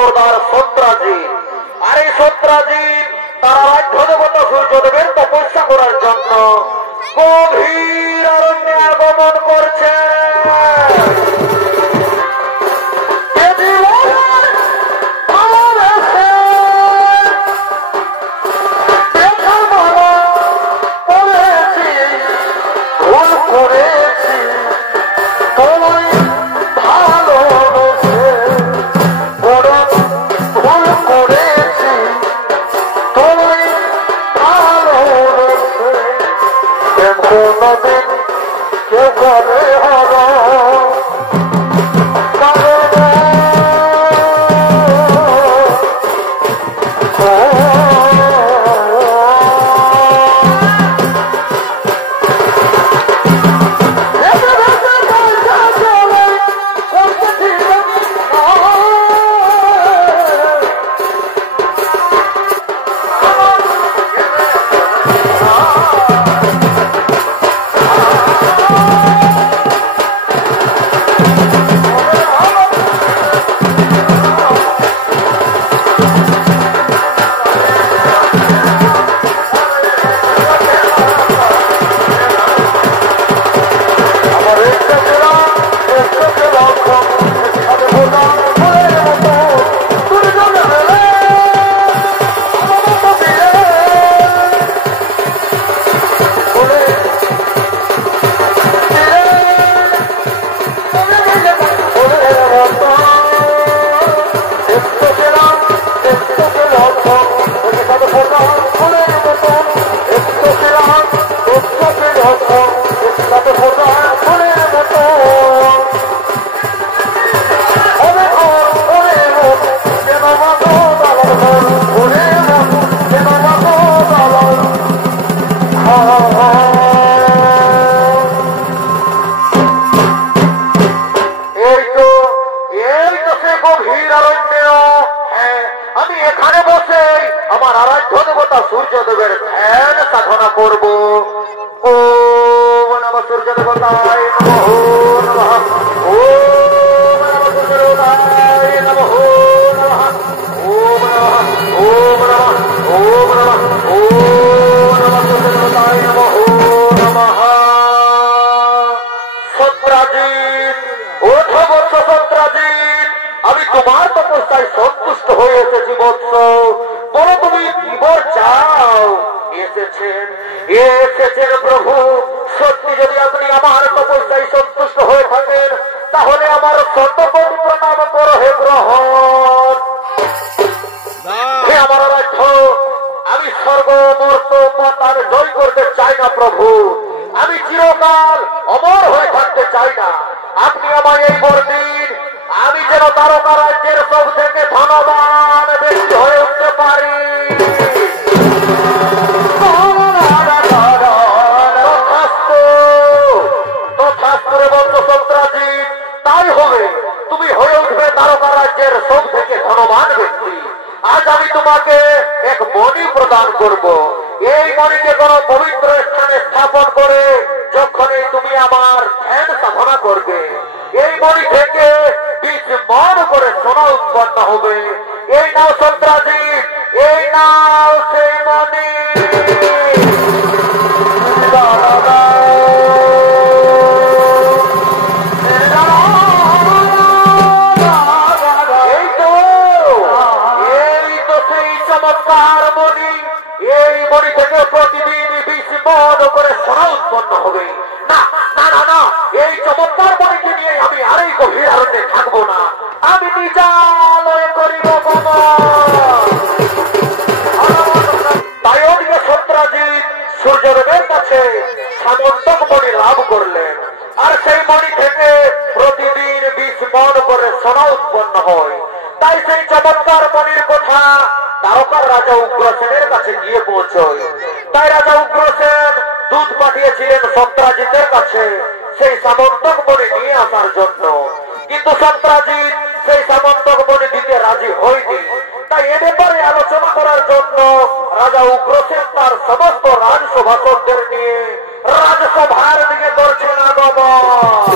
সর্দার সন্ত্রাজিৎ। আর এই সন্ত্রাজিৎ তারা রাজ্য দেবতা সূর্যদেবের তপস্যা করার জন্য গভীর অরণ্যে আগমন করছে। সূর্যদেবের ধ্যান সাধনা করব। ওম নমঃ সূর্যদেবতায় নমঃ নমঃ। ওম নমঃ সূর্যদেবতায় নমঃ নমঃ। ওম নমঃ ওম নমঃ ওম নমঃ ওম নমঃ সূর্যদেবতায় নমঃ নমঃ। সন্ত্রাজিৎ, ওঠো বৎস সন্ত্রাজিৎ, আমি তোমার তপস্যায় সন্তুষ্ট হয়ে এসেছি বৎস। বলো তুমি কি বর চাও? এসেছেন প্রভু। সত্যি যদি আপনি আমার তপস্যায় সন্তুষ্ট হয়ে থাকেন তাহলে আমার শতকোটি প্রণাম করো হে গ্রহণ। হে আমার রাজ্য, আমি স্বর্গ মর্ত পাতাল জয় করতে চাই না প্রভু। আমি চিরকাল অমর হয়ে থাকতে চাই না। আপনি আমায় এই বর দিন, আমি যেন তারকা রাজ্যের সব থেকে ধনবান ব্যক্তি হয়ে উঠতে পারি। তাই হবে, তুমি হয়ে উঠবে তারকা রাজ্যের সব থেকে ধনবান ব্যক্তি। আজ আমি তোমাকে এক মণি প্রদান করব। এই মণিকে কোন পবিত্র স্থানে স্থাপন করে যখনই তুমি আমার ধ্যান সাধনা করবে, এই মণি থেকে 20 মণ করে সোনা উৎপন্ন হবে। এই নাও সন্ত্রাজিৎ, এই নাও সেই মণি। চমৎকার মণি, এই মণি থেকে প্রতিদিন 20 মণ করে সোনা উৎপন্ন হবে। না না না না, এই চমৎকার মণিকে নিয়ে আমি আরই গভীর আরণ্যে থাকবো না। আমি নিজালয় করিব তাই অনেক সন্ত্রাজিৎ সূর্যদেবের কাছে সামন্তক মণি লাভ করলেন। আর সেই মণি থেকে প্রতিদিন 20 মণ করে সোনা উৎপন্ন হয়। তাই সেই চমৎকার মণির কথা তারকার রাজা উগ্রসেনের কাছে গিয়ে পৌঁছয়। তাই রাজা উগ্রসেন দূত পাঠিয়েছিলেন সন্ত্রাজিতের কাছে সেই সামন্তক মণি নিয়ে আসার জন্য। কিন্তু সন্ত্রাজিৎ সেই সামন্তক মণি দিতে রাজি হয়নি। তাই এ ব্যাপারে আলোচনা করার জন্য রাজা উগ্রসেন তার সমস্ত রাজসভাসদদের নিয়ে রাজসভার দিকে করছেন আগমন।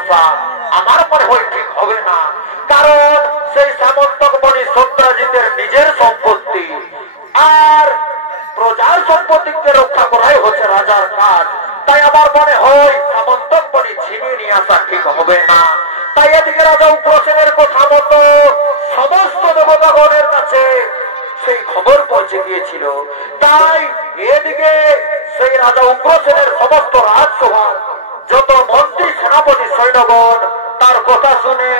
আসা আমার মনে হয় ঠিক হবে না, কারণ সেই সামন্তক মণি সত্রাজিতের নিজের সম্পত্তি, আর প্রজার সম্পত্তিকে রক্ষা করাই হচ্ছে রাজার কাজ। তাই আমার মনে হয় সামন্তক মণি ছিনিয়ে নিয়ে আসা ঠিক হবে না। তাই এদিকে রাজা উগ্রসেনের কথা মতো সমস্ত দেবতাগণের কাছে সেই খবর পৌঁছে গিয়েছিল। তাই এদিকে সেই রাজা উগ্রসেনের সমস্ত রাজসভার যত মন্ত্রী সেনাপতি সৈন্যগণ তার কথা শুনে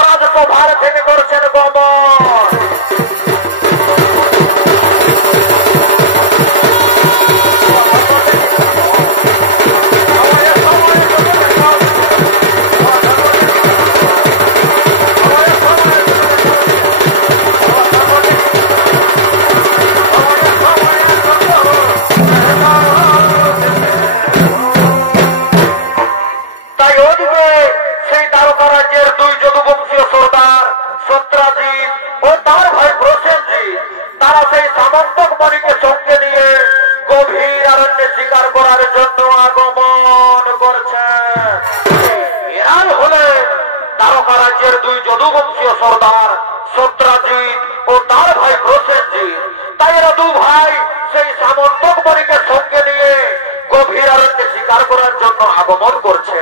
রাজসভার থেকে করছেন গমন। শিকার করার জন্য আগমন করছে। এরাই হলে তারকা রাজ্যের দুই যদুবংশীয় সর্দার সত্রাজিৎ ও তার ভাই প্রসেনজিৎ। তাই এরা দু ভাই সেই সামন্তক মণিকে সঙ্গে নিয়ে গভীর অরণ্যে শিকার করার জন্য আগমন করছে।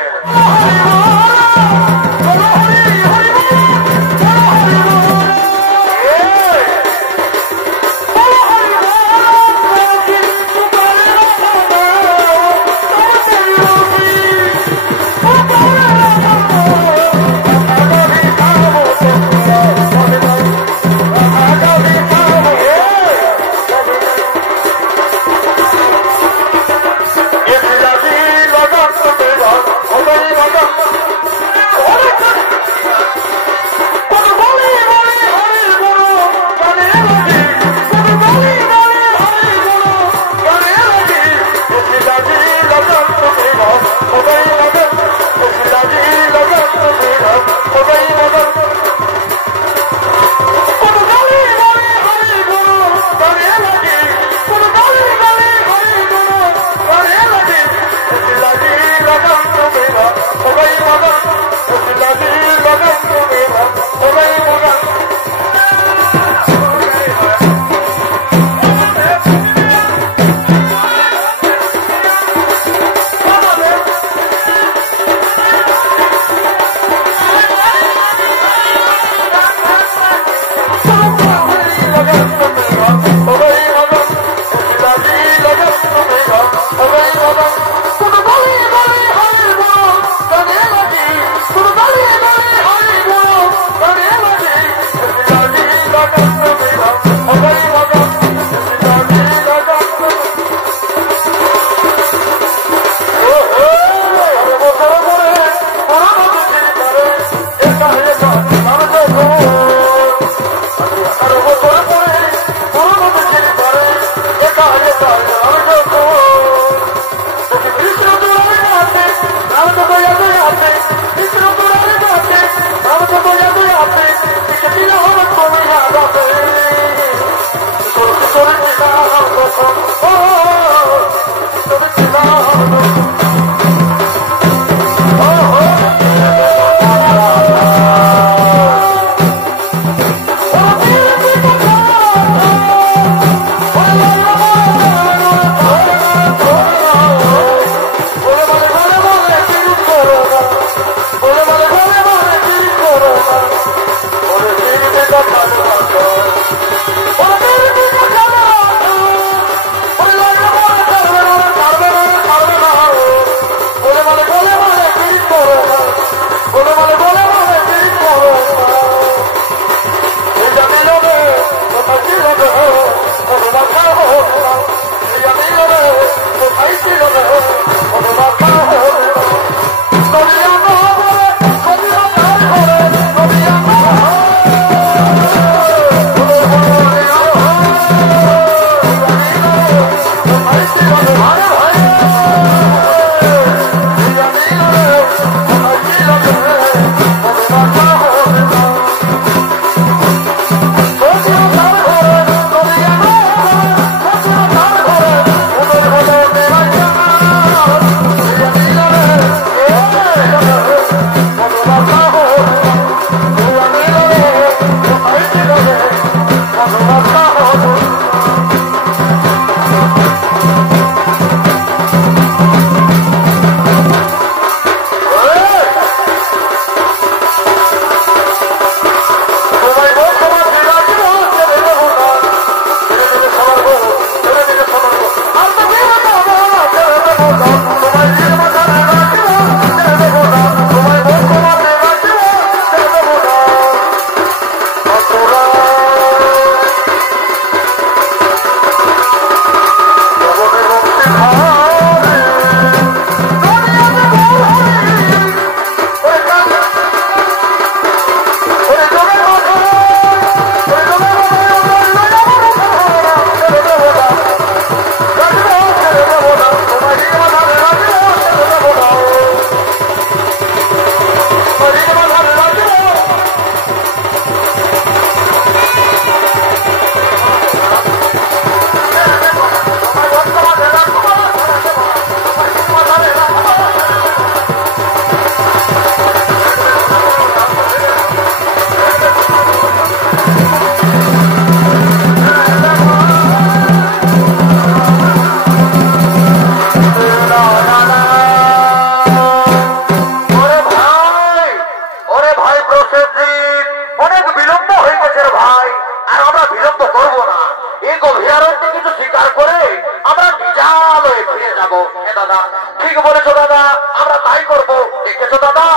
ঠিক বলেছো দাদা, আমরা তাই করবো। দেখেছো দাদা,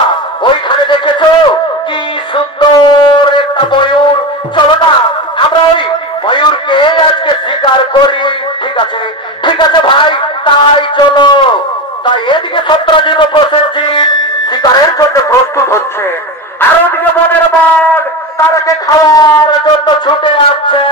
ওইখানে দেখেছো কি সুন্দর একটা ময়ূর। চলো না আমরা ওই ময়ূরকে আজকে শিকার করি। ঠিক আছে, ঠিক আছে ভাই, তাই চলো। তাই এদিকে সত্রাজিৎ ও প্রসেনজিৎ শিকারের জন্য প্রস্তুত হচ্ছে, আর ওদিকে মনের বাঘ তারাকে খাওয়ার জন্য ছুটে আসছে।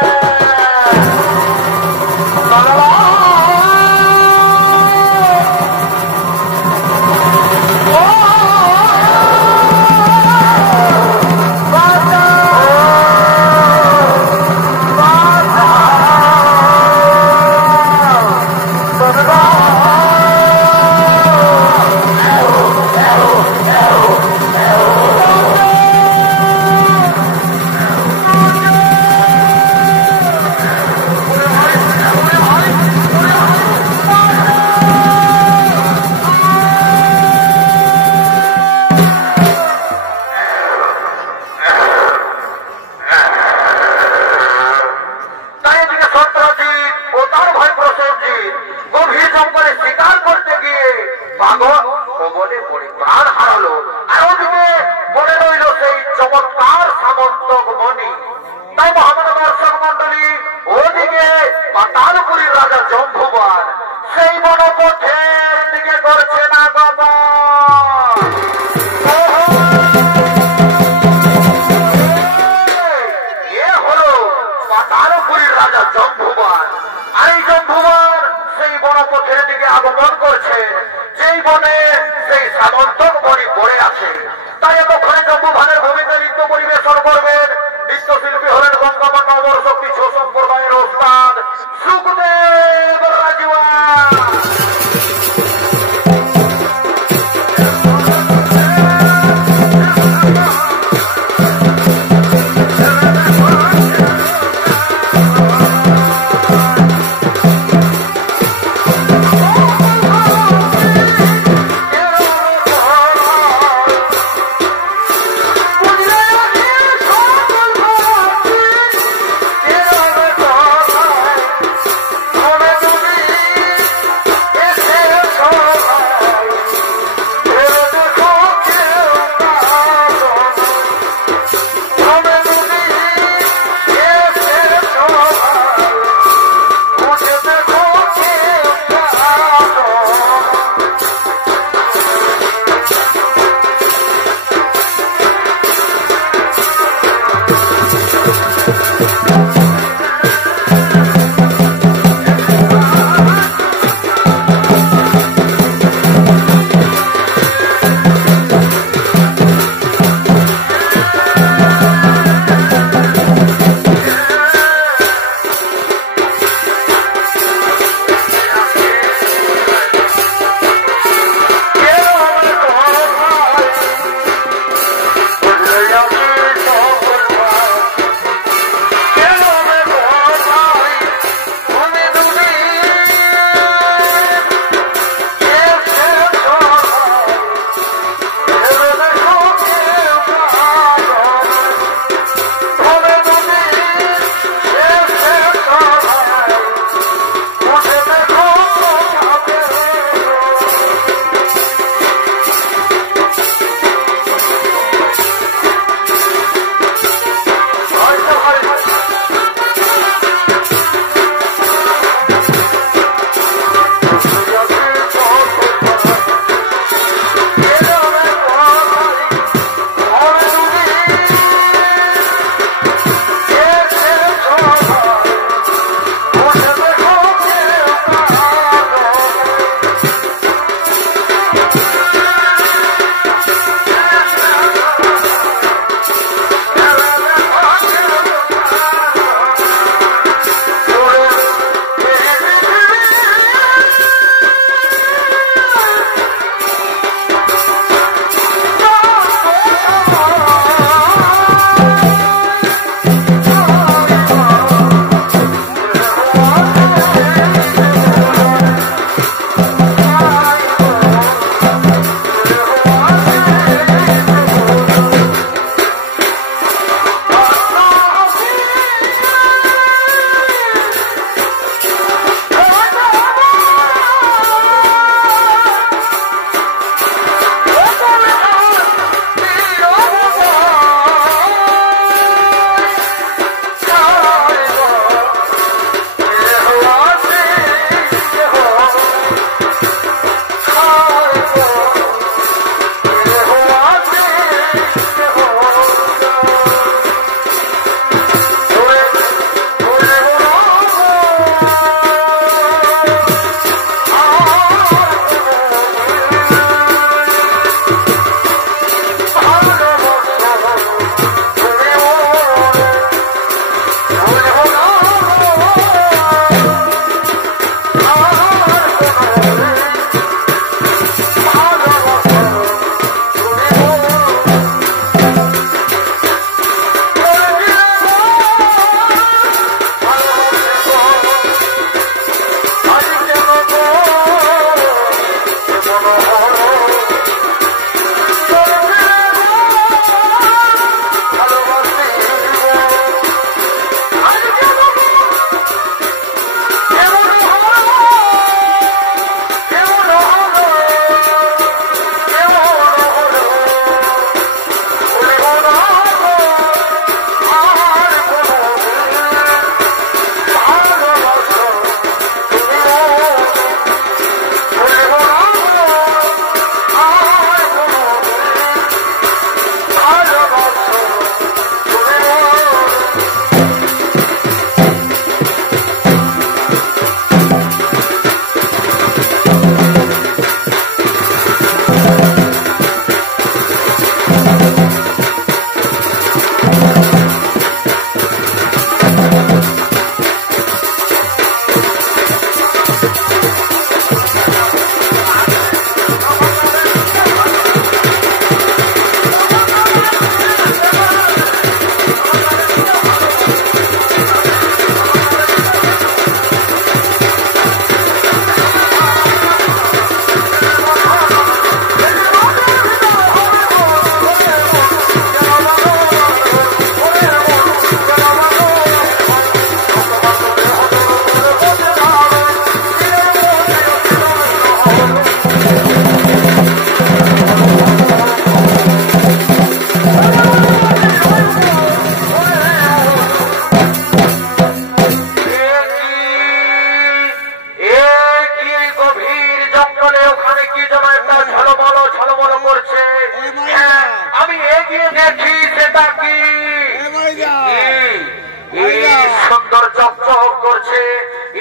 সুন্দর চকচক করছে,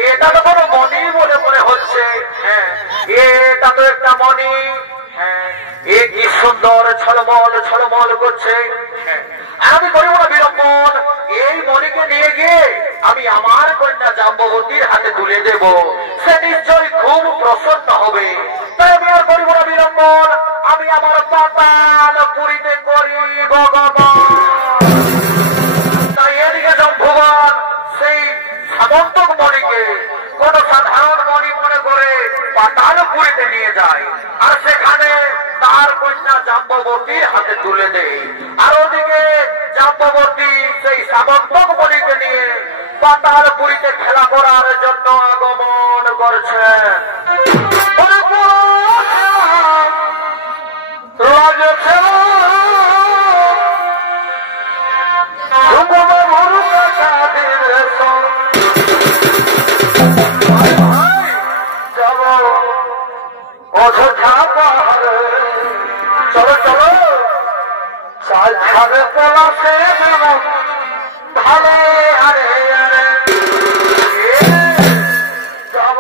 এটা তো কোনো মণি বলে মনে হচ্ছে। হ্যাঁ, এটা তো একটা মণি। হ্যাঁ, এ কি সুন্দর ছলমল ছলমল করছে। হ্যাঁ, আমি করিব না বিড়ম্বন, এই মণিকে নিয়ে গিয়ে আমি আমার কন্যা জাম্ববতীর হাতে তুলে দেব, সে নিশ্চয়ই খুব প্রসন্ন হবে। তাই আমি আর করিব না বিড়ম্বন, আমি আমার পাতাল পুরীতে করি ভগবান। তাই এদিকে ভগবান সেই সামন্তক মণিকে কোন সাধারণ মণি মনে করে পাতালপুরীতে নিয়ে যায়, আর সেখানে তার কন্যা জাম্ববতীর হাতে তুলে দেয়। আর ওদিকে জাম্ববতী সেই সামন্তক মণিকে নিয়ে পাতালপুরীতে খেলা করার জন্য আগমন করছেন। চলো চলো চাল খাবে পোলা সে ভালো আরে আরে যাব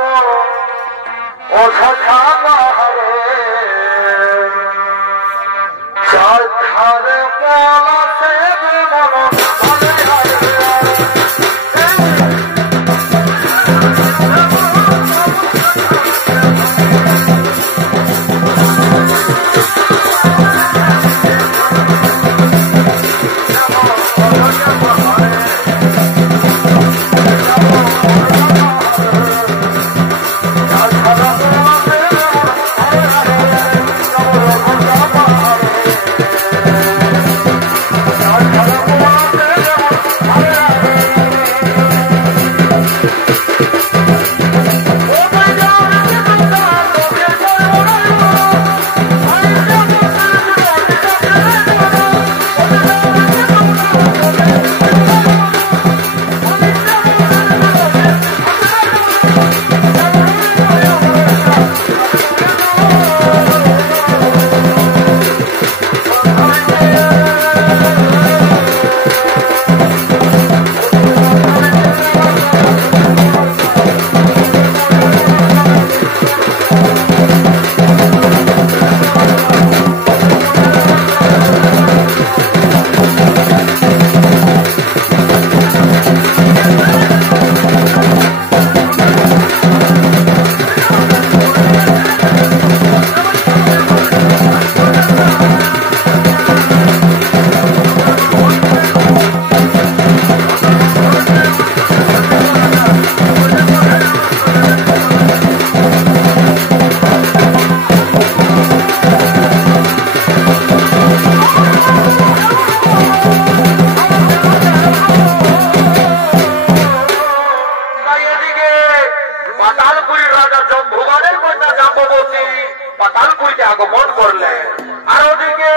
পাতালপুরীতে আগমন করলেন। আর ওদিকে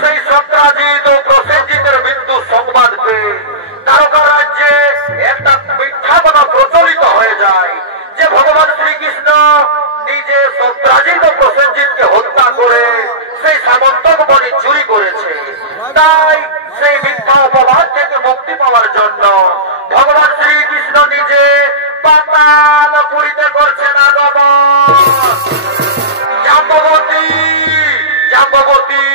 সেই সত্রাজিৎ ও প্রসেনজিতের মৃত্যু সংবাদ পেয়ে দ্বারকা রাজ্যে একটা মিথ্যা কথা প্রচলিত হয়ে যায় যে ভগবান শ্রীকৃষ্ণ নিজে সত্রাজিৎ ও প্রসেনজিৎকে হত্যা করে সেই সামন্তক বনে চুরি করেছে। তাই সেই মিথ্যা অপবাদ থেকে মুক্তি পাওয়ার জন্য ভগবান শ্রীকৃষ্ণ নিজে পাতালপুরীতে করছেন আগমন। জাম্ববতী, জাম্ববতী,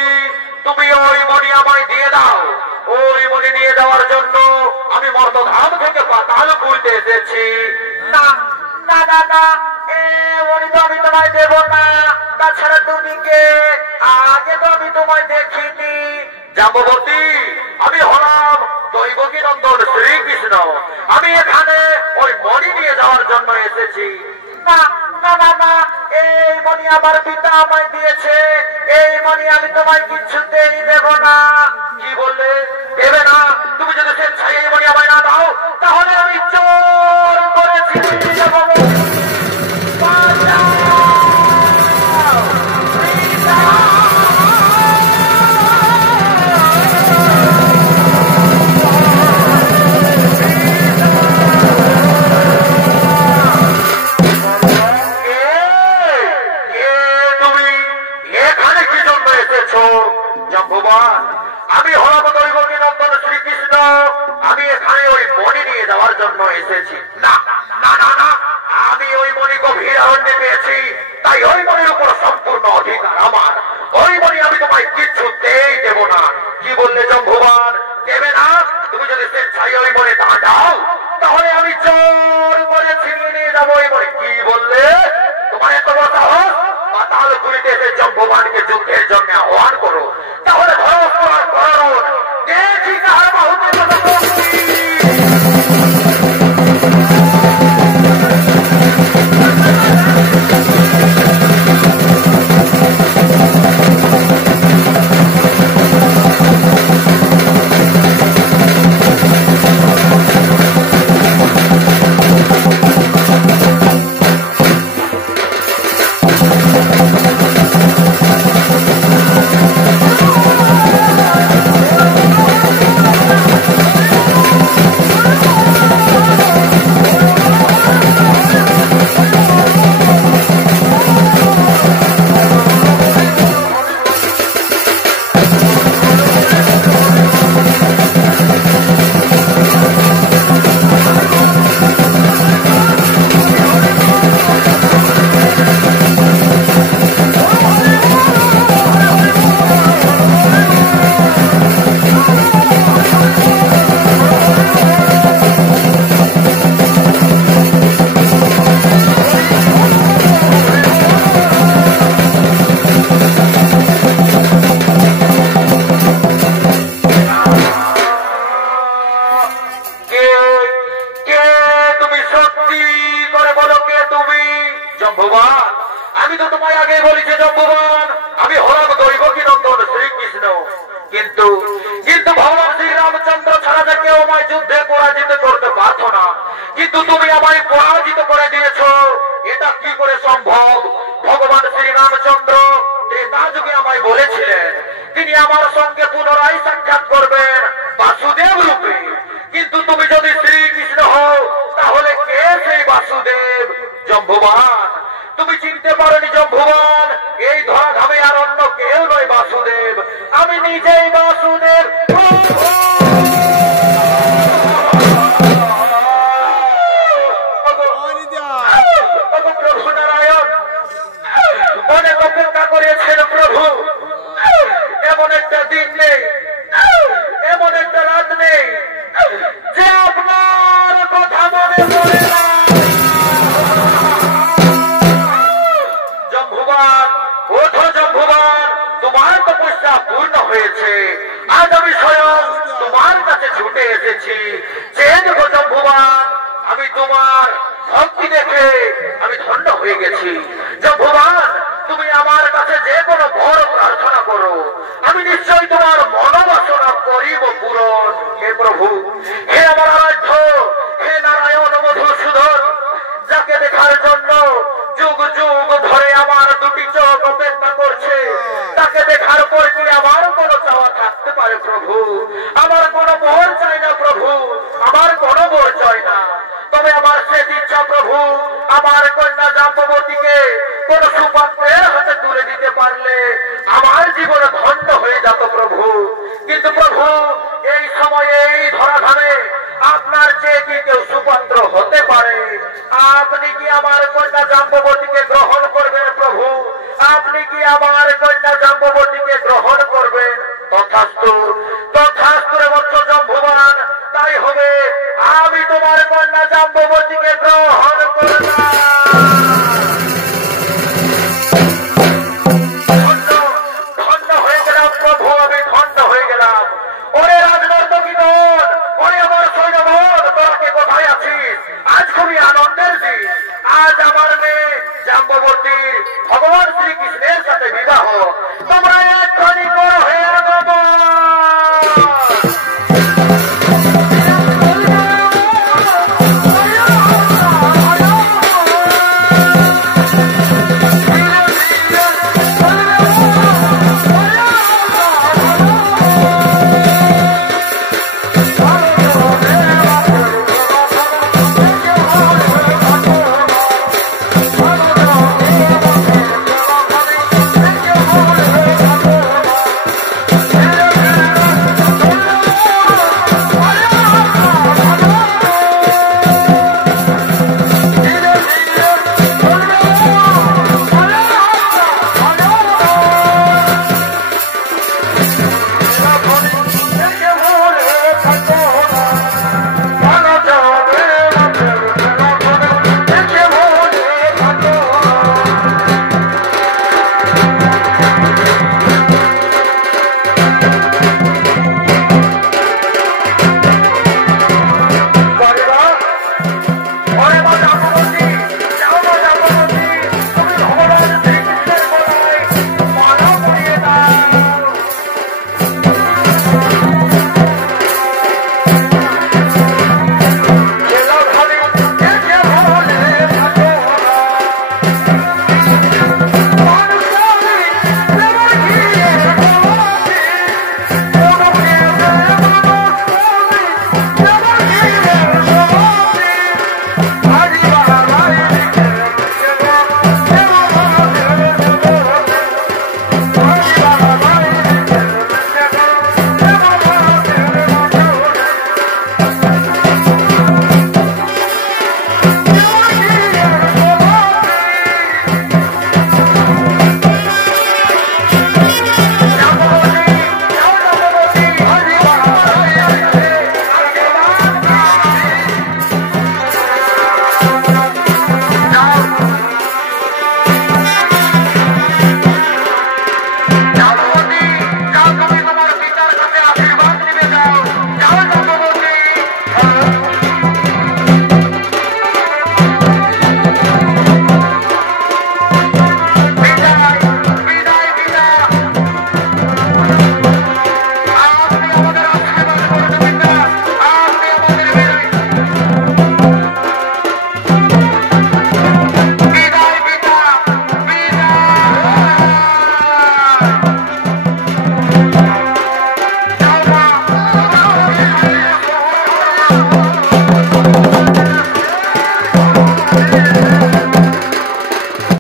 তুমি ওই মণি আমায় দিয়ে দাও। ওই মণি নিয়ে যাওয়ার জন্য আমি মর্তধাম থেকে পাতালপুরীতে এসেছি। না না না না, এ মণি তো আমি তোমায় দেব না। তাছাড়া তুমি কে? আগে তো আমি তোমায় দেখিনি। জাম্ববতী, আমি হলাম দৈবকী নন্দন শ্রীকৃষ্ণ। আমি এখানে ওই মণি নিয়ে যাওয়ার জন্য এসেছি। না না না না, এই মণি আমার পিতা আমায় দিয়েছে। এই মণি আমি তোমায় কিছুতেই দেব না। কি বললে? দেবে না? তুমি যদি স্বেচ্ছায় এই মণি আমায় না দাও তাহলে আমি চোর করেছি। আমি হলাম দৈবকী নন্দন শ্রীকৃষ্ণ। আমি এখানে ওই মণি নিয়ে যাওয়ার জন্য এসেছি। না না না না, আমি ওই মণি গভীর অরণ্যে পেয়েছি, তাই ওই মণির উপর সম্পূর্ণ অধিকার আমার। ওই মণি আমি তোমায় কিছুতেই দেব না। কি বললে জম্বুবান? দেবে না? তুমি যদি স্বেচ্ছায় ওই মণি তা দাও তাহলে আমি জোর করে ছিনিয়ে নিয়ে যাবো ওই মণি। কি বললে? তোমার এত বড় সাহস? পাতালপুরীতে এসে জম্বুবানকে যুদ্ধের জন্য আহ্বান করো। তাহলে দেখি কাহার বাহুতে পারলে আমার জীবন ধন্য হয়ে যেত প্রভু। কিন্তু প্রভু এই সময়ে এই ধরাধামে আপনার চেয়ে কি কেউ সুপাত্র হতে পারে? আপনি কি আমার কন্যা জাম্ববতীকে গ্রহণ করবেন প্রভু? আপনি কি আমার কন্যা জাম্ববতীকে গ্রহণ করবেন? তথাস্তু।